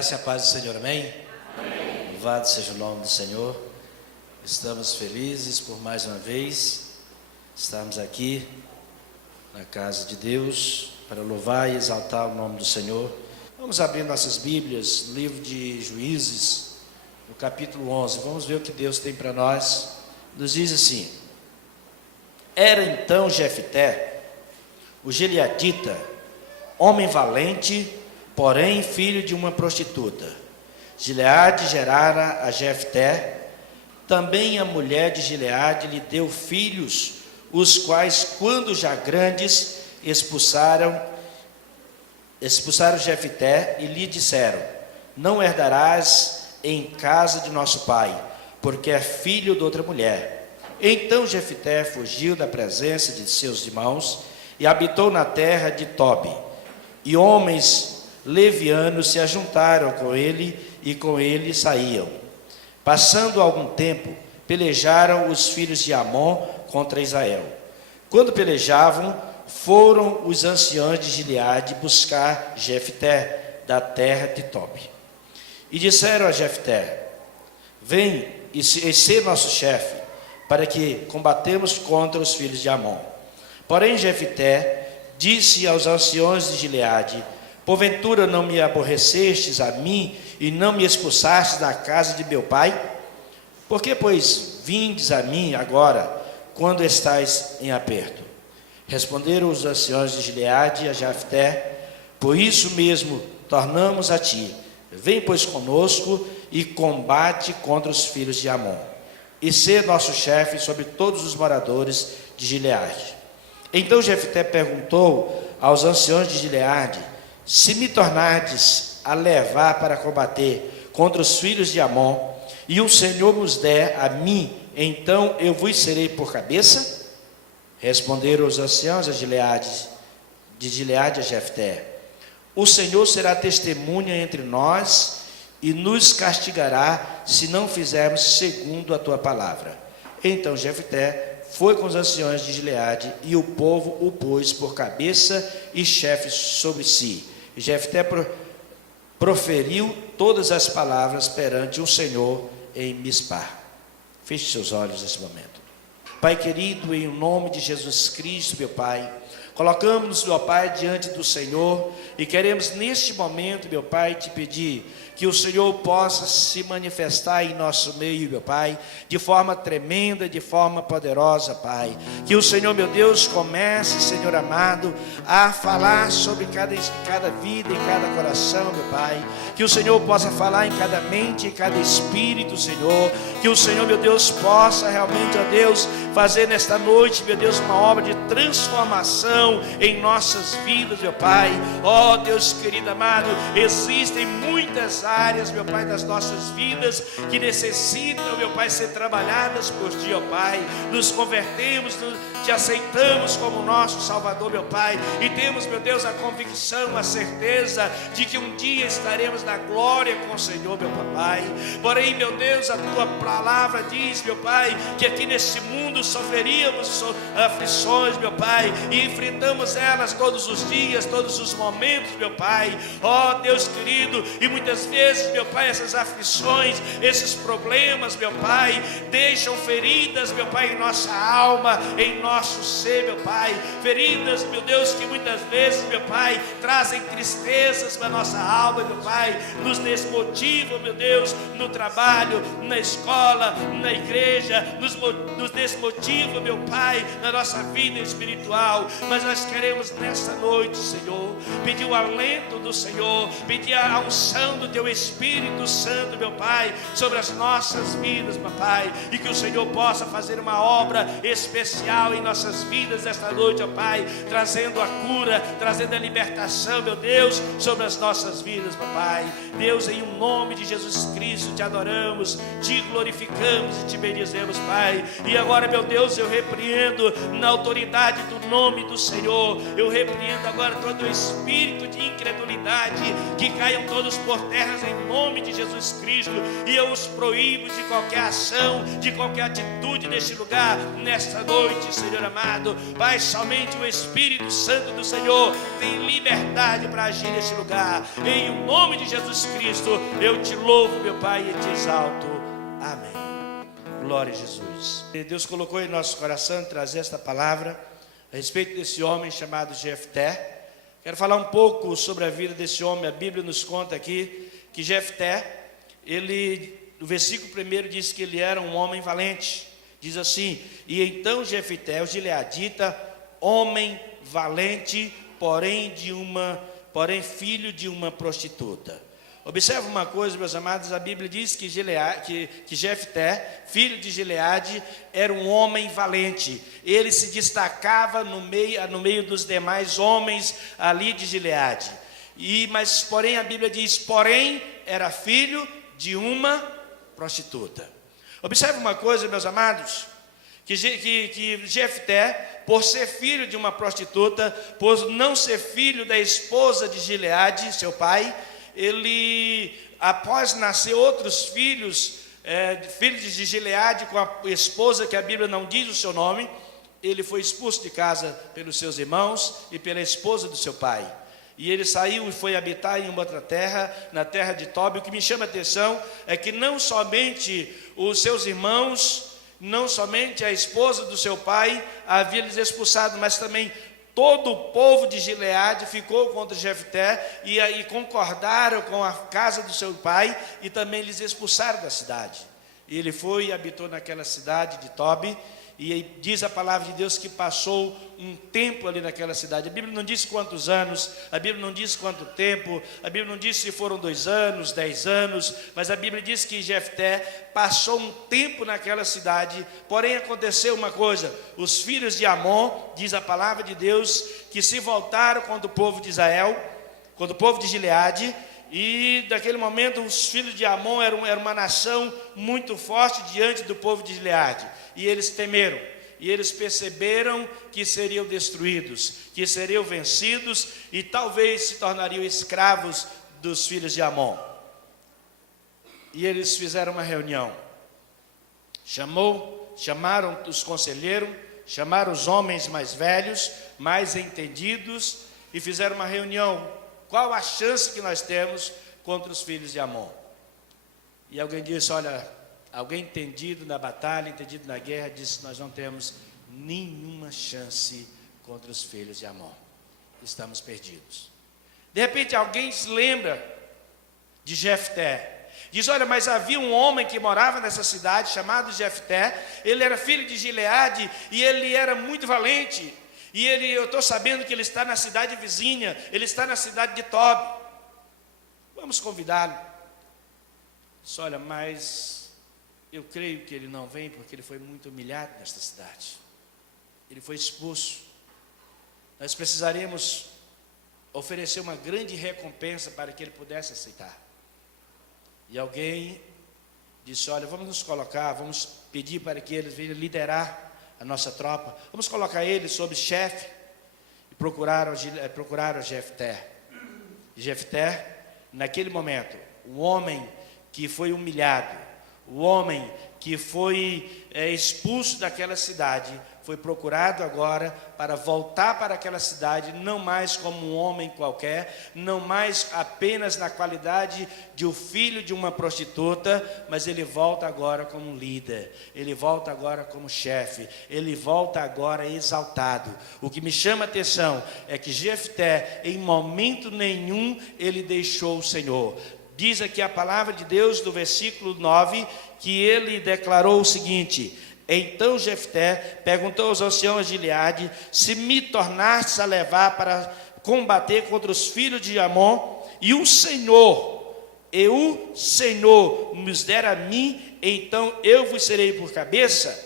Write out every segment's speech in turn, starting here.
graça e a paz do Senhor, amém? Amém. Louvado seja o nome do Senhor. Estamos felizes por mais uma vez estarmos aqui na casa de Deus para louvar e exaltar o nome do Senhor. Vamos abrir nossas Bíblias, no livro de Juízes, no capítulo 11. Vamos ver o que Deus tem para nós. Nos diz assim: era então Jefté, o gileadita, homem valente, porém filho de uma prostituta. Gileade gerara a Jefté. Também a mulher de Gileade lhe deu filhos, os quais, quando já grandes, expulsaram Jefté e lhe disseram: não herdarás em casa de nosso pai, porque é filho de outra mulher. Então Jefté fugiu da presença de seus irmãos e habitou na terra de Tobi. E homens levianos se ajuntaram com ele e com ele saíam. Passando algum tempo, pelejaram os filhos de Amon contra Israel. Quando pelejavam, foram os anciãos de Gileade buscar Jefté da terra de Tobi. E disseram a Jefté: vem e ser nosso chefe, para que combatemos contra os filhos de Amon. Porém Jefté disse aos anciãos de Gileade: porventura não me aborrecestes a mim e não me expulsastes da casa de meu pai? Por que, pois, vindes a mim agora, quando estais em aperto? Responderam os anciãos de Gileade a Jefté: por isso mesmo tornamos a ti. Vem, pois, conosco e combate contra os filhos de Amon, e ser nosso chefe sobre todos os moradores de Gileade. Então Jefté perguntou aos anciãos de Gileade: se me tornardes a levar para combater contra os filhos de Amon, e o Senhor nos der a mim, então eu vos serei por cabeça? Responderam os anciãos de Gileade a Jefté: o Senhor será testemunha entre nós e nos castigará se não fizermos segundo a tua palavra. Então Jefté foi com os anciãos de Gileade, e o povo o pôs por cabeça e chefe sobre si. E Jefté proferiu todas as palavras perante o Senhor em Mispá. Feche seus olhos nesse momento. Pai querido, em nome de Jesus Cristo, meu Pai, colocamos-nos, meu Pai, diante do Senhor e queremos neste momento, meu Pai, te pedir que o Senhor possa se manifestar em nosso meio, meu Pai, de forma tremenda, de forma poderosa, Pai. Que o Senhor, meu Deus, comece, Senhor amado, a falar sobre cada vida, em cada coração, meu Pai. Que o Senhor possa falar em cada mente, em cada espírito, Senhor. Que o Senhor, meu Deus, possa realmente, ó Deus, fazer nesta noite, meu Deus, uma obra de transformação em nossas vidas, meu Pai. Ó Deus querido amado, existem muitas áreas, meu Pai, das nossas vidas que necessitam, meu Pai, ser trabalhadas por Ti, ó Pai. Nos convertemos, Te aceitamos como nosso Salvador, meu Pai, e temos, meu Deus, a convicção, a certeza de que um dia estaremos na glória com o Senhor, meu Pai. Porém, meu Deus, a Tua palavra diz, meu Pai, que aqui neste mundo sofreríamos aflições, meu Pai, e enfrentamos elas todos os dias, todos os momentos, meu Pai. Ó Deus querido, e muitas vezes, meu Pai, essas aflições, esses problemas, meu Pai, deixam feridas, meu Pai, em nossa alma, em nosso ser, meu Pai. Feridas, meu Deus, que muitas vezes, meu Pai, trazem tristezas para a nossa alma, meu Pai, nos desmotivam, meu Deus, no trabalho, na escola, na igreja, nos desmotivam, meu Pai, na nossa vida espiritual. Mas nós queremos nesta noite, Senhor, pedir o alento do Senhor, pedir a unção do Teu Espírito Santo, meu Pai, sobre as nossas vidas, meu Pai, e que o Senhor possa fazer uma obra especial em nossas vidas esta noite, ó Pai, trazendo a cura, trazendo a libertação, meu Deus, sobre as nossas vidas, meu Pai. Deus, em nome de Jesus Cristo, Te adoramos, Te glorificamos e Te bendizemos, Pai. E agora, meu Deus, eu repreendo na autoridade do nome do Senhor, eu repreendo agora todo o espírito de incredulidade, que caiam todos por terra terras em nome de Jesus Cristo, e eu os proíbo de qualquer ação, de qualquer atitude neste lugar, nesta noite, Senhor amado. Pai, somente o Espírito Santo do Senhor tem liberdade para agir neste lugar. Em nome de Jesus Cristo, eu te louvo, meu Pai, e te exalto. Amém. Glória a Jesus. Deus colocou em nosso coração trazer esta palavra a respeito desse homem chamado Jefté. Quero falar um pouco sobre a vida desse homem. A Bíblia nos conta aqui que Jefté, no versículo 1 diz que ele era um homem valente. Diz assim: e então Jefté, o gileadita, homem valente, porém filho de uma prostituta. Observe uma coisa, meus amados, a Bíblia diz que Jefté, filho de Gileade, era um homem valente. Ele se destacava no meio dos demais homens ali de Gileade. Mas porém a Bíblia diz, porém era filho de uma prostituta. Observe uma coisa, meus amados, que Jefté, por ser filho de uma prostituta, por não ser filho da esposa de Gileade, seu pai, ele, após nascer outros filhos, filhos de Gileade com a esposa que a Bíblia não diz o seu nome, ele foi expulso de casa pelos seus irmãos e pela esposa do seu pai. E ele saiu e foi habitar em uma outra terra, na terra de Tobi. O que me chama a atenção é que não somente os seus irmãos, não somente a esposa do seu pai havia lhes expulsado, mas também todo o povo de Gileade ficou contra Jefté e aí concordaram com a casa do seu pai e também lhes expulsaram da cidade. E ele foi e habitou naquela cidade de Tobi, e diz a palavra de Deus que passou um tempo ali naquela cidade. A Bíblia não diz quantos anos, a Bíblia não diz quanto tempo, a Bíblia não diz se foram 2 anos, 10 anos, mas a Bíblia diz que Jefté passou um tempo naquela cidade. Porém aconteceu uma coisa: os filhos de Amon, diz a palavra de Deus, que se voltaram contra o povo de Israel, contra o povo de Gileade. E naquele momento os filhos de Amon eram uma nação muito forte diante do povo de Gileade. E eles temeram, e eles perceberam que seriam destruídos, que seriam vencidos e talvez se tornariam escravos dos filhos de Amon. E eles fizeram uma reunião, chamaram os conselheiros, chamaram os homens mais velhos, mais entendidos, e fizeram uma reunião. Qual a chance que nós temos contra os filhos de Amon? E alguém disse, olha, alguém entendido na batalha, entendido na guerra, disse, nós não temos nenhuma chance contra os filhos de Amon. Estamos perdidos. De repente alguém se lembra de Jefté. Diz, olha, mas havia um homem que morava nessa cidade, chamado Jefté. Ele era filho de Gileade e ele era muito valente. E eu estou sabendo que ele está na cidade vizinha, ele está na cidade de Tobi. Vamos convidá-lo. Diz, olha, mas eu creio que ele não vem porque ele foi muito humilhado nesta cidade. Ele foi expulso. Nós precisaríamos oferecer uma grande recompensa para que ele pudesse aceitar. E alguém disse, olha, vamos nos colocar, vamos pedir para que ele venha liderar a nossa tropa, vamos colocar ele sob chefe. E procuraram Jefté. Jefté, naquele momento, o homem que foi humilhado, o homem que foi expulso daquela cidade, foi procurado agora para voltar para aquela cidade, não mais como um homem qualquer, não mais apenas na qualidade de um filho de uma prostituta, mas ele volta agora como um líder, ele volta agora como chefe, ele volta agora exaltado. O que me chama a atenção é que Jefté, em momento nenhum, ele deixou o Senhor. Diz aqui a palavra de Deus, do versículo 9, que ele declarou o seguinte: então Jefté perguntou aos anciãos de Gileade, se me tornastes a levar para combater contra os filhos de Amon, e o Senhor nos der a mim, então eu vos serei por cabeça?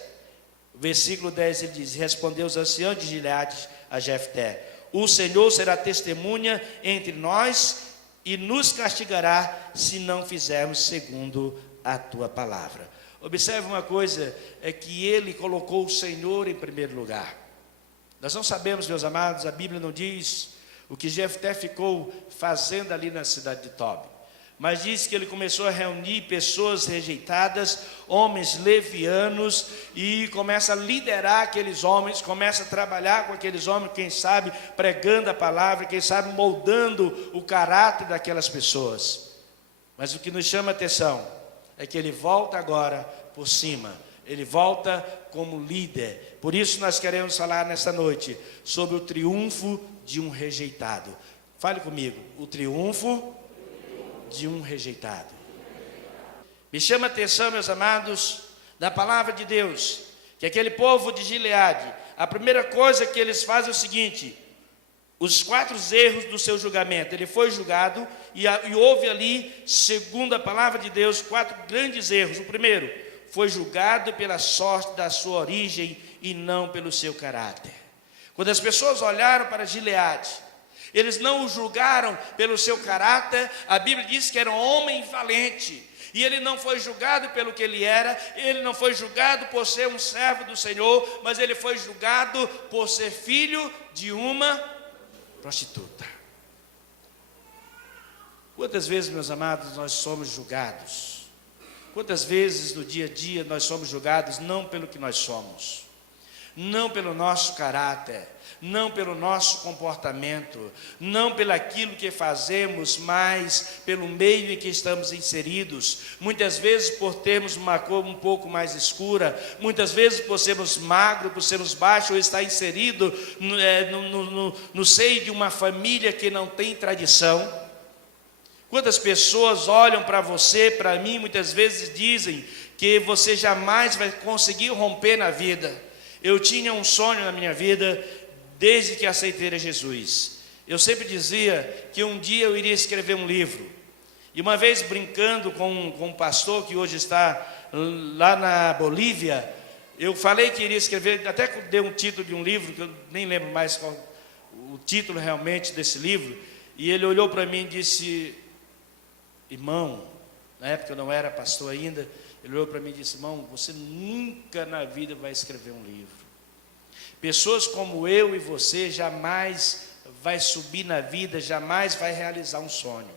Versículo 10 ele diz, respondeu os anciãos de Gileade a Jefté, o Senhor será testemunha entre nós e nos castigará se não fizermos segundo a tua palavra. Observe uma coisa, é que ele colocou o Senhor em primeiro lugar. Nós não sabemos, meus amados, a Bíblia não diz o que Jefté ficou fazendo ali na cidade de Tobi. mas diz que ele começou a reunir pessoas rejeitadas, homens levianos, e começa a liderar aqueles homens, começa a trabalhar com aqueles homens, quem sabe pregando a palavra, quem sabe moldando o caráter daquelas pessoas. Mas o que nos chama a atenção é que ele volta agora por cima, ele volta como líder. Por isso nós queremos falar nesta noite sobre o triunfo de um rejeitado. Fale comigo, o triunfo de um rejeitado. Me chama a atenção, meus amados, da palavra de Deus, que aquele povo de Gileade, a primeira coisa que eles fazem é o seguinte: os 4 erros do seu julgamento. Ele foi julgado e houve ali, segundo a palavra de Deus, 4 grandes erros. O primeiro, foi julgado pela sorte da sua origem e não pelo seu caráter. Quando as pessoas olharam para Gileade, eles não o julgaram pelo seu caráter. A Bíblia diz que era um homem valente, e ele não foi julgado pelo que ele era, ele não foi julgado por ser um servo do Senhor, mas ele foi julgado por ser filho de uma prostituta. Quantas vezes, meus amados, nós somos julgados? Quantas vezes no dia a dia nós somos julgados não pelo que nós somos, não pelo nosso caráter, não pelo nosso comportamento, não pelo aquilo que fazemos, mas pelo meio em que estamos inseridos. Muitas vezes por termos uma cor um pouco mais escura, muitas vezes por sermos magros, por sermos baixos, ou estar inserido no seio de uma família que não tem tradição. Quantas pessoas olham para você, para mim, muitas vezes dizem que você jamais vai conseguir romper na vida. Eu tinha um sonho na minha vida desde que aceitei a Jesus. Eu sempre dizia que um dia eu iria escrever um livro. E uma vez brincando com um pastor que hoje está lá na Bolívia, eu falei que iria escrever, até dei um título de um livro, que eu nem lembro mais qual o título realmente desse livro, e ele olhou para mim e disse: irmão, na época eu não era pastor ainda, ele olhou para mim e disse: irmão, você nunca na vida vai escrever um livro. Pessoas como eu e você jamais vai subir na vida, jamais vai realizar um sonho.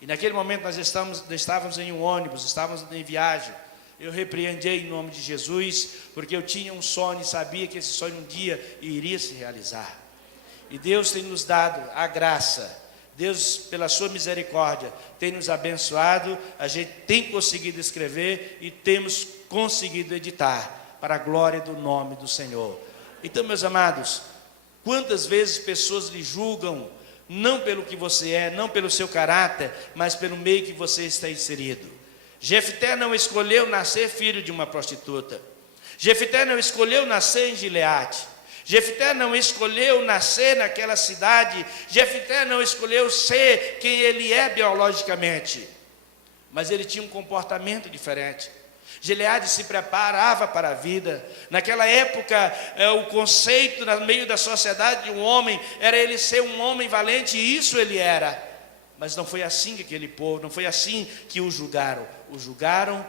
E naquele momento nós estávamos em um ônibus, estávamos em viagem. Eu repreendi em nome de Jesus, porque eu tinha um sonho e sabia que esse sonho um dia iria se realizar. E Deus tem nos dado a graça, Deus, pela sua misericórdia, tem nos abençoado. A gente tem conseguido escrever e temos conseguido editar para a glória do nome do Senhor. Então, meus amados, quantas vezes pessoas lhe julgam, não pelo que você é, não pelo seu caráter, mas pelo meio que você está inserido. Jefté não escolheu nascer filho de uma prostituta. Jefté não escolheu nascer em Gileade. Jefté não escolheu nascer naquela cidade. Jefté não escolheu ser quem ele é biologicamente, mas ele tinha um comportamento diferente. Gileade se preparava para a vida. Naquela época, o conceito no meio da sociedade de um homem era ele ser um homem valente, e isso ele era. Mas não foi assim que aquele povo, não foi assim que o julgaram. O julgaram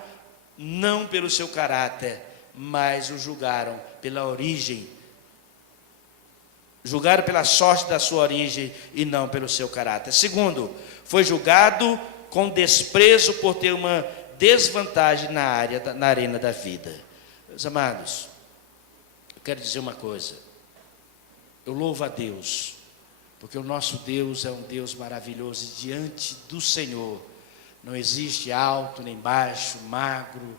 não pelo seu caráter, mas o julgaram pela origem. Julgaram pela sorte da sua origem e não pelo seu caráter. Segundo, foi julgado com desprezo por ter uma desvantagem na arena da vida. Meus amados, eu quero dizer uma coisa. Eu louvo a Deus, porque o nosso Deus é um Deus maravilhoso, e diante do Senhor não existe alto nem baixo, magro,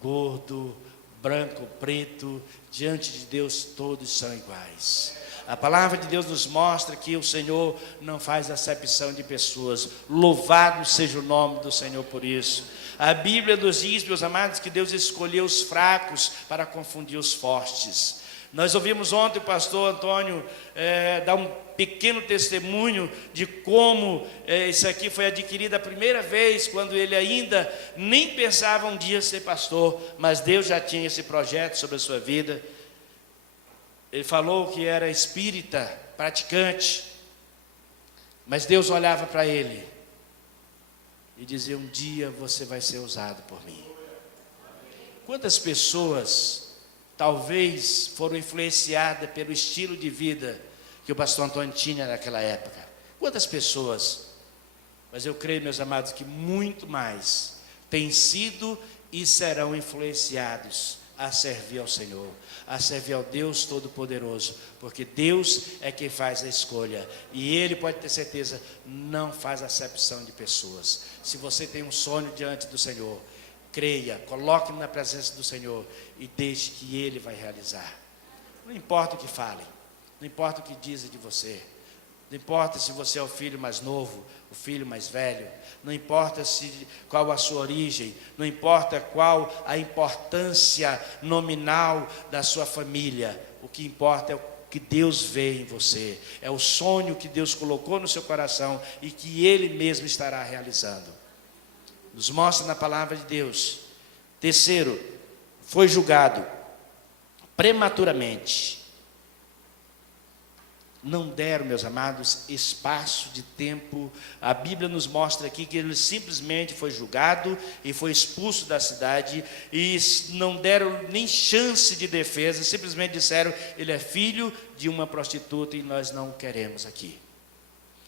gordo, branco, preto. Diante de Deus todos são iguais. A palavra de Deus nos mostra que o Senhor não faz acepção de pessoas. Louvado seja o nome do Senhor por isso. A Bíblia nos diz, meus amados, que Deus escolheu os fracos para confundir os fortes. Nós ouvimos ontem o pastor Antônio dar um pequeno testemunho de como isso aqui foi adquirido a primeira vez, quando ele ainda nem pensava um dia ser pastor, mas Deus já tinha esse projeto sobre a sua vida. Ele falou que era espírita, praticante, mas Deus olhava para ele e dizia: um dia você vai ser usado por mim. Quantas pessoas talvez foram influenciadas pelo estilo de vida que o pastor Antônio tinha naquela época? Quantas pessoas? Mas eu creio, meus amados, que muito mais têm sido e serão influenciados a servir ao Senhor, a servir ao Deus Todo-Poderoso, porque Deus é quem faz a escolha, e Ele, pode ter certeza, não faz acepção de pessoas. Se você tem um sonho diante do Senhor, creia, coloque-no na presença do Senhor e deixe que Ele vai realizar. Não importa o que falem, não importa o que dizem de você, não importa se você é o filho mais novo, o filho mais velho, não importa qual a sua origem, não importa qual a importância nominal da sua família, o que importa é o que Deus vê em você, é o sonho que Deus colocou no seu coração e que Ele mesmo estará realizando. Nos mostra na palavra de Deus. Terceiro, foi julgado prematuramente. Não deram, meus amados, espaço de tempo. A Bíblia nos mostra aqui que ele simplesmente foi julgado e foi expulso da cidade, e não deram nem chance de defesa, simplesmente disseram: ele é filho de uma prostituta e nós não o queremos aqui.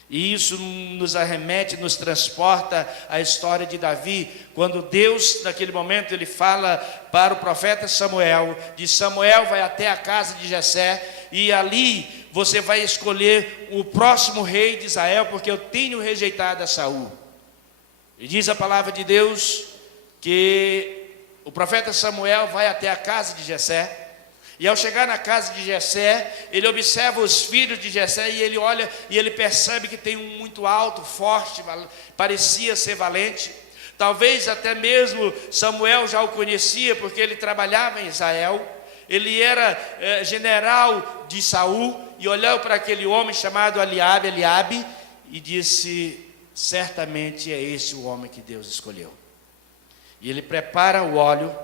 E isso nos arremete, nos transporta à história de Davi, quando Deus, naquele momento, ele fala para o profeta Samuel, diz: Samuel, vai até a casa de Jessé, e ali você vai escolher o próximo rei de Israel, porque eu tenho rejeitado a Saul. E diz a palavra de Deus que o profeta Samuel vai até a casa de Jessé, e ao chegar na casa de Jessé, ele observa os filhos de Jessé, e ele olha e ele percebe que tem um muito alto, forte, parecia ser valente. Talvez até mesmo Samuel já o conhecia, porque ele trabalhava em Israel. Ele era general de Saul, e olhou para aquele homem chamado Eliabe, e disse: certamente é esse o homem que Deus escolheu. E ele prepara o óleo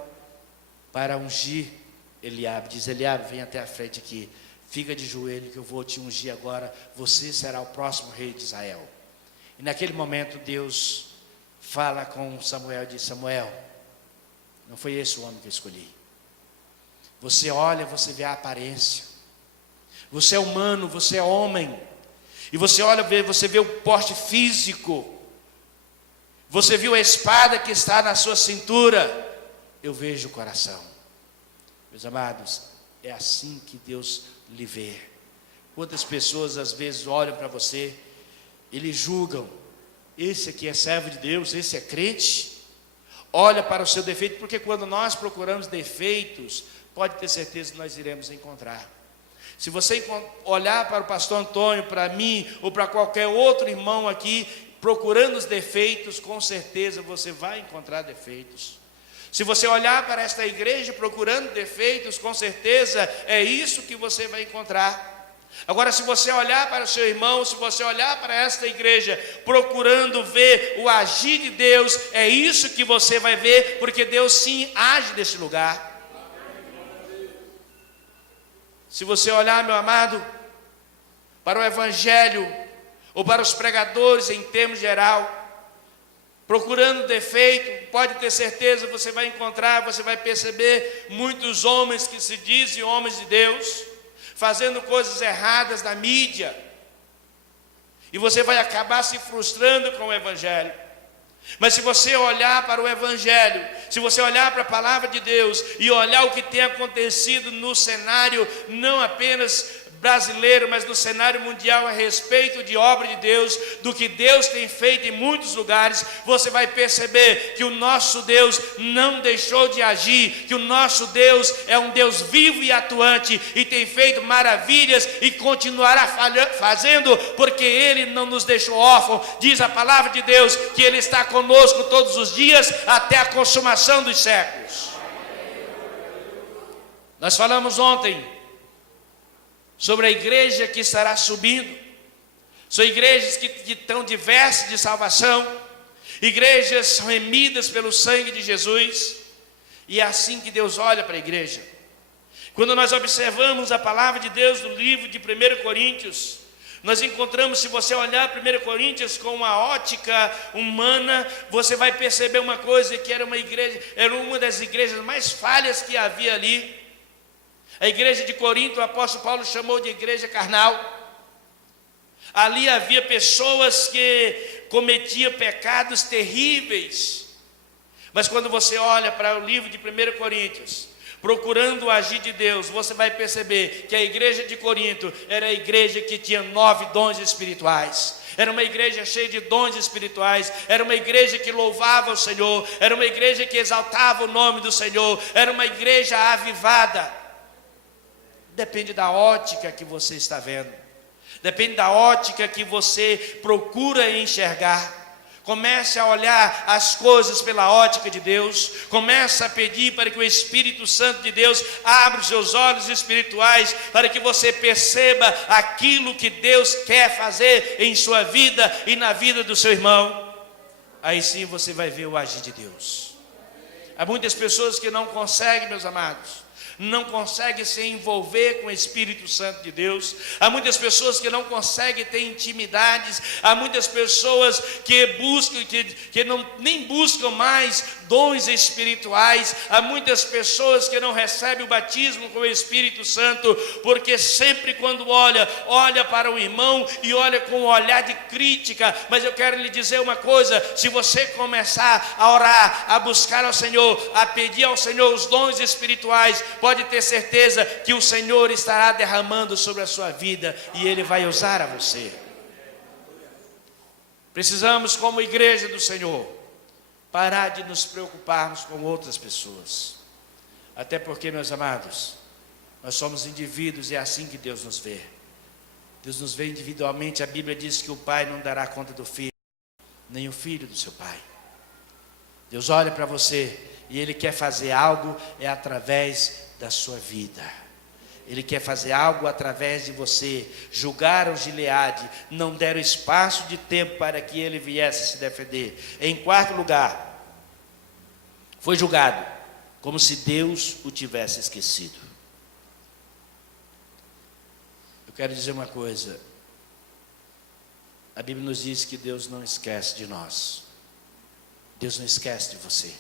para ungir Eliabe. Diz: Eliabe, vem até a frente aqui, fica de joelho que eu vou te ungir agora, você será o próximo rei de Israel. E naquele momento Deus fala com Samuel e diz: Samuel, não foi esse o homem que eu escolhi. Você olha, você vê a aparência, você é humano, você é homem, e você olha, você vê o porte físico, você viu a espada que está na sua cintura, eu vejo o coração. Meus amados, é assim que Deus lhe vê. Quantas pessoas às vezes olham para você, eles julgam: esse aqui é servo de Deus, esse é crente. Olha para o seu defeito, porque quando nós procuramos defeitos, pode ter certeza que nós iremos encontrar. Se você olhar para o pastor Antônio, para mim, ou para qualquer outro irmão aqui, procurando os defeitos, com certeza você vai encontrar defeitos. Se você olhar para esta igreja procurando defeitos, com certeza é isso que você vai encontrar. Agora, se você olhar para o seu irmão, se você olhar para esta igreja procurando ver o agir de Deus, é isso que você vai ver, porque Deus sim age nesse lugar. Se você olhar, meu amado, para o evangelho, ou para os pregadores em termos geral, procurando defeito, pode ter certeza, você vai encontrar, você vai perceber muitos homens que se dizem homens de Deus, fazendo coisas erradas na mídia, e você vai acabar se frustrando com o evangelho. Mas se você olhar para o evangelho, se você olhar para a palavra de Deus e olhar o que tem acontecido no cenário, não apenas brasileiro, mas no cenário mundial, a respeito de obra de Deus, do que Deus tem feito em muitos lugares, você vai perceber que o nosso Deus não deixou de agir, que o nosso Deus é um Deus vivo e atuante, e tem feito maravilhas, e continuará fazendo, porque Ele não nos deixou órfãos. Diz a palavra de Deus que Ele está conosco todos os dias, até a consumação dos séculos. Nós falamos ontem sobre a igreja que estará subindo. São igrejas que estão diversas de salvação, igrejas remidas pelo sangue de Jesus, e é assim que Deus olha para a igreja. Quando nós observamos a palavra de Deus no livro de 1 Coríntios, nós encontramos, se você olhar 1 Coríntios com uma ótica humana, você vai perceber uma coisa, que era uma das igrejas mais falhas que havia ali. A igreja de Corinto, o apóstolo Paulo chamou de igreja carnal. Ali havia pessoas que cometiam pecados terríveis. Mas quando você olha para o livro de 1 Coríntios, procurando o agir de Deus, você vai perceber que a igreja de Corinto era a igreja que tinha 9 dons espirituais. Era uma igreja cheia de dons espirituais, era uma igreja que louvava o Senhor, era uma igreja que exaltava o nome do Senhor, era uma igreja avivada. Depende da ótica que você está vendo, depende da ótica que você procura enxergar. Comece a olhar as coisas pela ótica de Deus. Comece a pedir para que o Espírito Santo de Deus abra os seus olhos espirituais, para que você perceba aquilo que Deus quer fazer em sua vida e na vida do seu irmão. Aí sim você vai ver o agir de Deus. Há muitas pessoas que não conseguem, meus amados, não conseguem se envolver com o Espírito Santo de Deus. Há muitas pessoas que não conseguem ter intimidades. Há muitas pessoas que buscam, que nem buscam mais dons espirituais. Há muitas pessoas que não recebem o batismo com o Espírito Santo, porque sempre quando olha para o irmão e olha com um olhar de crítica. Mas eu quero lhe dizer uma coisa: se você começar a orar, a buscar ao Senhor, a pedir ao Senhor os dons espirituais, pode ter certeza que o Senhor estará derramando sobre a sua vida e Ele vai usar a você. Precisamos, como igreja do Senhor, parar de nos preocuparmos com outras pessoas. Até porque, meus amados, nós somos indivíduos e é assim que Deus nos vê. Deus nos vê individualmente. A Bíblia diz que o pai não dará conta do filho, nem o filho do seu pai. Deus olha para você e Ele quer fazer algo através da sua vida. Ele quer fazer algo através de você. Julgaram Gileade, não deram espaço de tempo para que ele viesse se defender. Em quarto lugar, foi julgado como se Deus o tivesse esquecido. Eu quero dizer uma coisa: a Bíblia nos diz que Deus não esquece de nós. Deus não esquece de você.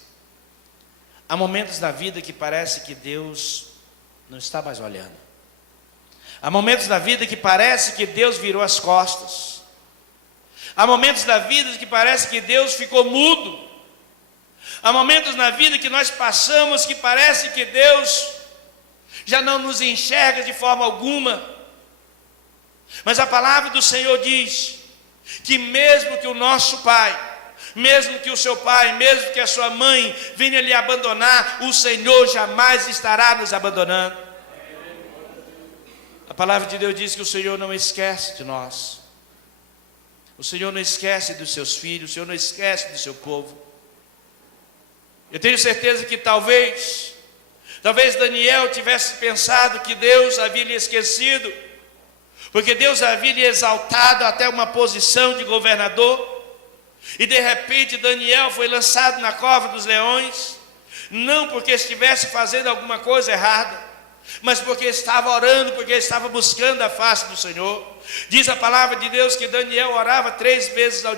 Há momentos na vida que parece que Deus não está mais olhando. Há momentos na vida que parece que Deus virou as costas. Há momentos na vida que parece que Deus ficou mudo. Há momentos na vida que nós passamos que parece que Deus já não nos enxerga de forma alguma. Mas a palavra do Senhor diz que mesmo que o nosso pai, mesmo que o seu pai, mesmo que a sua mãe venha lhe abandonar, o Senhor jamais estará nos abandonando. A palavra de Deus diz que o Senhor não esquece de nós. O Senhor não esquece dos seus filhos, o Senhor não esquece do seu povo. Eu tenho certeza que talvez Daniel tivesse pensado que Deus havia lhe esquecido, porque Deus havia lhe exaltado até uma posição de governador. E de repente Daniel foi lançado na cova dos leões, não porque estivesse fazendo alguma coisa errada, mas porque estava orando, porque estava buscando a face do Senhor. Diz a palavra de Deus que Daniel orava 3 vezes ao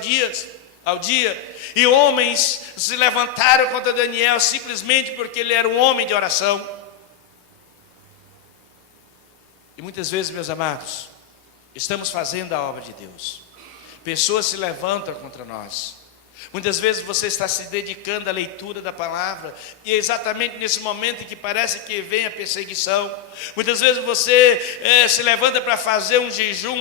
dia, e homens se levantaram contra Daniel simplesmente porque ele era um homem de oração. E muitas vezes, meus amados, estamos fazendo a obra de Deus. Pessoas se levantam contra nós. Muitas vezes você está se dedicando à leitura da palavra, e é exatamente nesse momento em que parece que vem a perseguição. Muitas vezes você se levanta para fazer um jejum,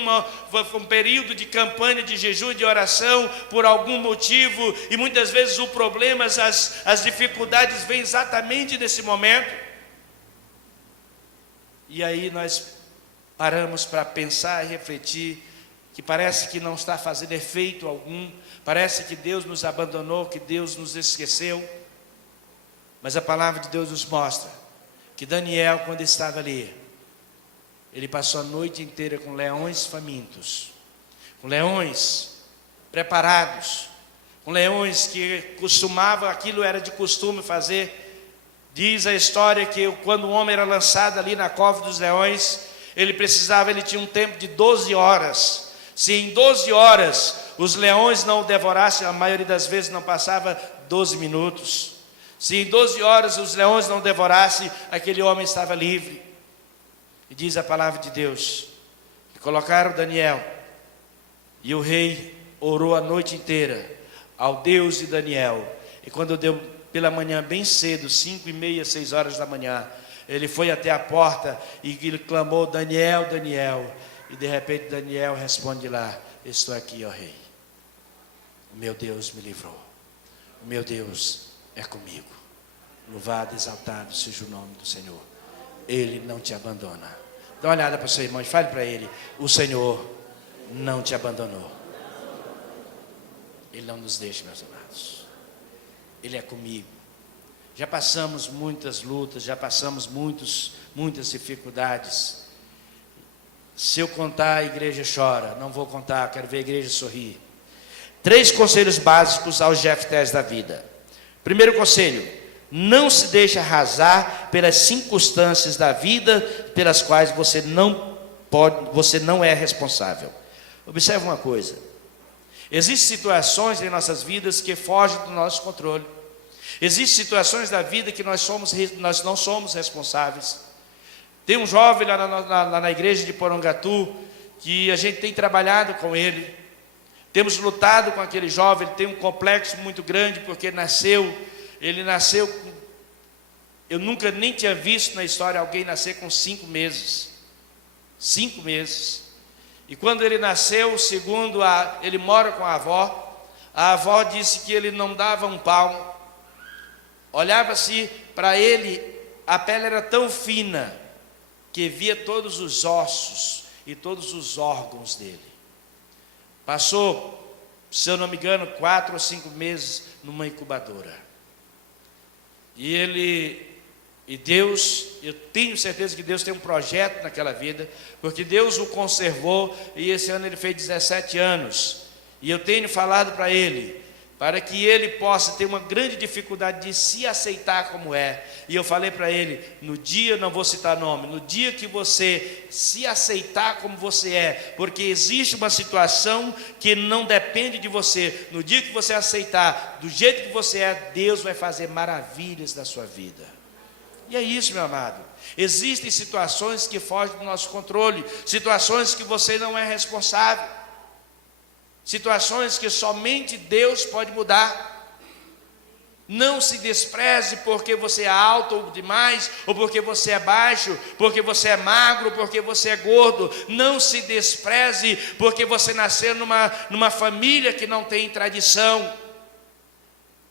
um período de campanha de jejum e de oração por algum motivo, e muitas vezes o problema, as dificuldades vêm exatamente nesse momento. E aí nós paramos para pensar e refletir que parece que não está fazendo efeito algum, parece que Deus nos abandonou, que Deus nos esqueceu. Mas a palavra de Deus nos mostra que Daniel, quando estava ali, ele passou a noite inteira com leões famintos, com leões preparados, com leões que costumavam, aquilo era de costume fazer. Diz a história que quando o homem era lançado ali na cova dos leões, ele tinha um tempo de 12 horas. Se em 12 horas os leões não o devorassem, a maioria das vezes não passava 12 minutos. Se em 12 horas os leões não devorassem, aquele homem estava livre. E diz a palavra de Deus que colocaram Daniel E o rei orou a noite inteira ao Deus de Daniel. E quando deu pela manhã, bem cedo, 5:30, 6 horas da manhã, ele foi até a porta e ele clamou: Daniel, Daniel. E de repente Daniel responde lá: estou aqui, ó rei. O meu Deus me livrou. O meu Deus é comigo. Louvado, exaltado seja o nome do Senhor. Ele não te abandona. Dá uma olhada para o seu irmão e fale para ele: o Senhor não te abandonou. Ele não nos deixa, meus amados. Ele é comigo. Já passamos muitas lutas, já passamos muitas dificuldades. Se eu contar, a igreja chora. Não vou contar, quero ver a igreja sorrir. 3 conselhos básicos aos Jeftés da vida. Primeiro conselho: não se deixe arrasar pelas circunstâncias da vida pelas quais você não é responsável. Observe uma coisa: existem situações em nossas vidas que fogem do nosso controle. Existem situações da vida que nós não somos responsáveis. Tem um jovem lá na igreja de Porangatu que a gente tem trabalhado com ele. Temos lutado com aquele jovem. Ele tem um complexo muito grande porque ele nasceu, eu nunca nem tinha visto na história alguém nascer com 5 meses. 5 meses. E quando ele nasceu, ele mora com a avó disse que ele não dava um palmo. Olhava-se para ele, a pele era tão fina que via todos os ossos e todos os órgãos dele. Passou, se eu não me engano, 4 ou 5 meses numa incubadora. E Deus, eu tenho certeza que Deus tem um projeto naquela vida, porque Deus o conservou, e esse ano ele fez 17 anos. E eu tenho falado para ele, para que ele possa ter uma grande dificuldade de se aceitar como é. E eu falei para ele: no dia, não vou citar nome, no dia que você se aceitar como você é, porque existe uma situação que não depende de você, no dia que você aceitar do jeito que você é, Deus vai fazer maravilhas na sua vida. E é isso, meu amado. Existem situações que fogem do nosso controle, situações que você não é responsável, situações que somente Deus pode mudar. Não se despreze porque você é alto ou demais, ou porque você é baixo, porque você é magro, porque você é gordo. Não se despreze porque você nasceu numa família que não tem tradição.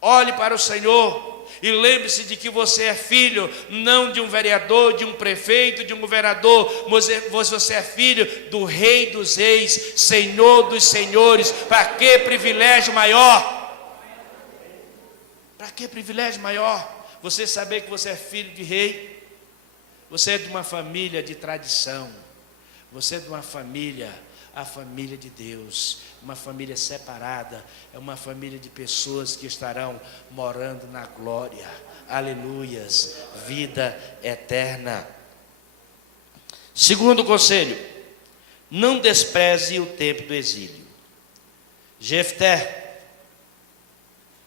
Olhe para o Senhor e lembre-se de que você é filho, não de um vereador, de um prefeito, de um governador, mas você é filho do Rei dos Reis, Senhor dos Senhores. Para que privilégio maior? Para que privilégio maior? Você saber que você é filho de rei. Você é de uma família de tradição. Você é de uma família, a família de Deus, uma família separada, é uma família de pessoas que estarão morando na glória, aleluias, vida eterna. Segundo conselho: não despreze o tempo do exílio. Jefté,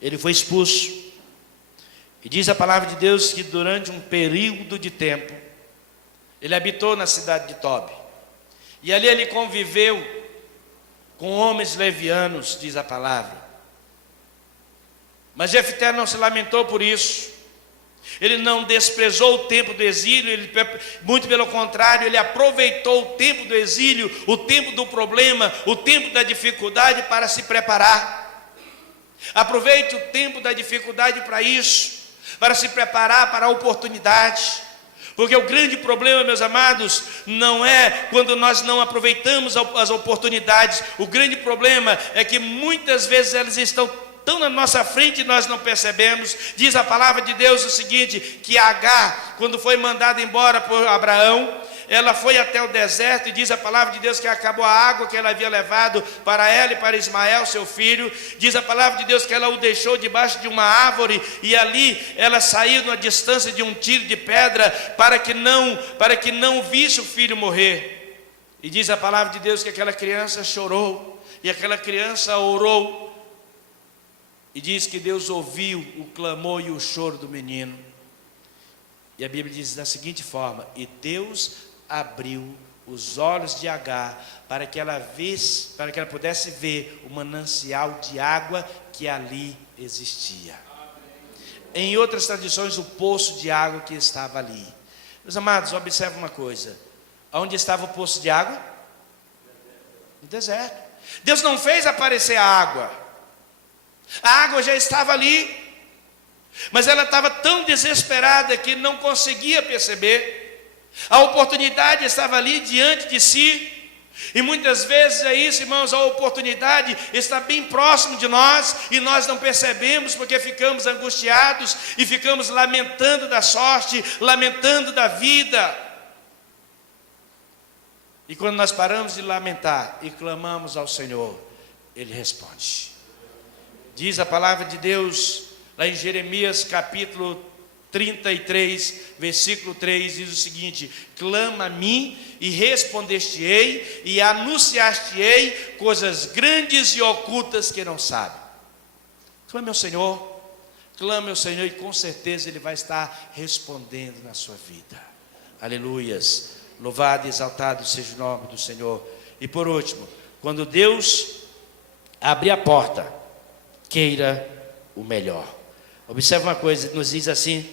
ele foi expulso, e diz a palavra de Deus que durante um período de tempo, ele habitou na cidade de Tobi. E ali ele conviveu com homens levianos, diz a palavra. Mas Jefté não se lamentou por isso. Ele não desprezou o tempo do exílio, muito pelo contrário, ele aproveitou o tempo do exílio, o tempo do problema, o tempo da dificuldade para se preparar. Aproveite o tempo da dificuldade para isso, para se preparar para a oportunidade. Porque o grande problema, meus amados, não é quando nós não aproveitamos as oportunidades. O grande problema é que muitas vezes elas estão tão na nossa frente e nós não percebemos. Diz a palavra de Deus o seguinte, que Agar, quando foi mandada embora por Abraão, ela foi até o deserto, e diz a palavra de Deus que acabou a água que ela havia levado para ela e para Ismael, seu filho. Diz a palavra de Deus que ela o deixou debaixo de uma árvore, e ali ela saiu numa distância de um tiro de pedra, para que não visse o filho morrer. E diz a palavra de Deus que aquela criança chorou, e aquela criança orou, e diz que Deus ouviu o clamor e o choro do menino. E a Bíblia diz da seguinte forma: e Deus abriu os olhos de Agar, para que ela pudesse ver o manancial de água que ali existia. Em outras tradições, o poço de água que estava ali. Meus amados, observe uma coisa: onde estava o poço de água? No deserto. Deus não fez aparecer a água já estava ali, mas ela estava tão desesperada que não conseguia perceber. A oportunidade estava ali diante de si. E muitas vezes é isso, irmãos, a oportunidade está bem próximo de nós e nós não percebemos, porque ficamos angustiados e ficamos lamentando da sorte, lamentando da vida. E quando nós paramos de lamentar e clamamos ao Senhor, Ele responde. Diz a palavra de Deus lá em Jeremias capítulo 33, versículo 3, diz o seguinte: clama a mim e respondeste-ei e anunciaste-ei coisas grandes e ocultas que não sabe. Clame ao Senhor e com certeza Ele vai estar respondendo na sua vida. Aleluias, louvado e exaltado seja o nome do Senhor. E por último, quando Deus abrir a porta, queira o melhor. Observe uma coisa, nos diz assim: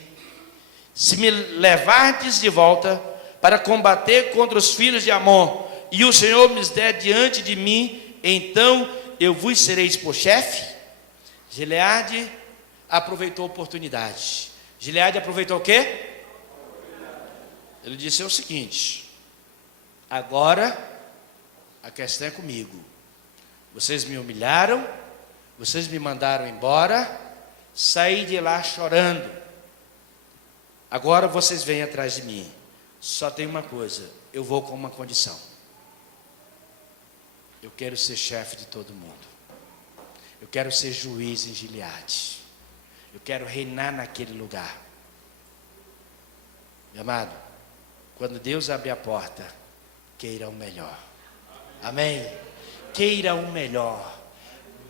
se me levardes de volta para combater contra os filhos de Amon, e o Senhor me der diante de mim, então eu vos sereis por chefe. Gileade aproveitou a oportunidade. Gileade aproveitou o quê? Ele disse o seguinte: agora a questão é comigo. Vocês me humilharam, vocês me mandaram embora, saí de lá chorando. Agora vocês vêm atrás de mim. Só tem uma coisa: eu vou com uma condição. Eu quero ser chefe de todo mundo. Eu quero ser juiz em Gileade. Eu quero reinar naquele lugar. Meu amado, quando Deus abrir a porta, queira o melhor. Amém? Queira o melhor.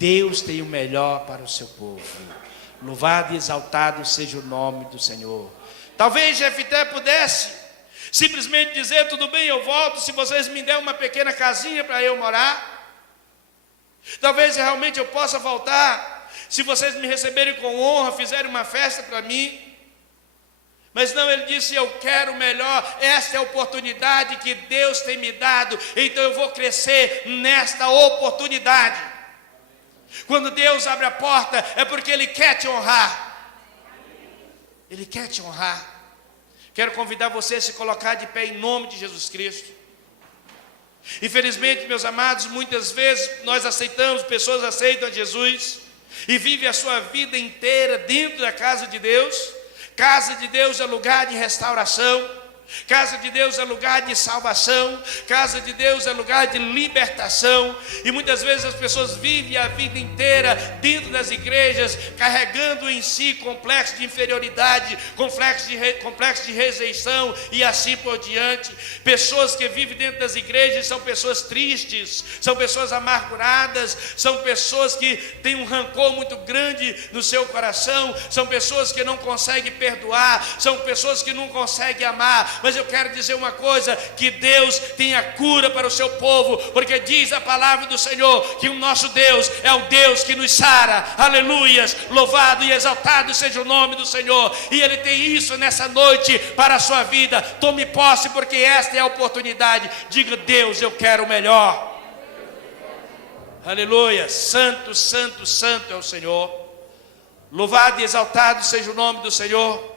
Deus tem o melhor para o seu povo. Louvado e exaltado seja o nome do Senhor. Talvez Jefté pudesse simplesmente dizer: tudo bem, eu volto se vocês me derem uma pequena casinha para eu morar. Talvez realmente eu possa voltar se vocês me receberem com honra, fizerem uma festa para mim. Mas não, ele disse: eu quero o melhor, esta é a oportunidade que Deus tem me dado, então eu vou crescer nesta oportunidade. Quando Deus abre a porta, é porque Ele quer te honrar. Ele quer te honrar. Quero convidar você a se colocar de pé em nome de Jesus Cristo. Infelizmente, meus amados, muitas vezes nós aceitamos, pessoas aceitam a Jesus e vivem a sua vida inteira dentro da casa de Deus. Casa de Deus é lugar de restauração. Casa de Deus é lugar de salvação. Casa de Deus é lugar de libertação. E muitas vezes as pessoas vivem a vida inteira dentro das igrejas, carregando em si complexo de inferioridade, complexo de rejeição e assim por diante. Pessoas que vivem dentro das igrejas são pessoas tristes, são pessoas amarguradas, são pessoas que têm um rancor muito grande no seu coração, são pessoas que não conseguem perdoar, são pessoas que não conseguem amar. Mas eu quero dizer uma coisa: que Deus tem a cura para o seu povo, porque diz a palavra do Senhor que o nosso Deus é o Deus que nos sara. Aleluias, louvado e exaltado seja o nome do Senhor. E Ele tem isso nessa noite para a sua vida. Tome posse, porque esta é a oportunidade. Diga: Deus, eu quero o melhor. Aleluia, santo, santo, santo é o Senhor. Louvado e exaltado seja o nome do Senhor.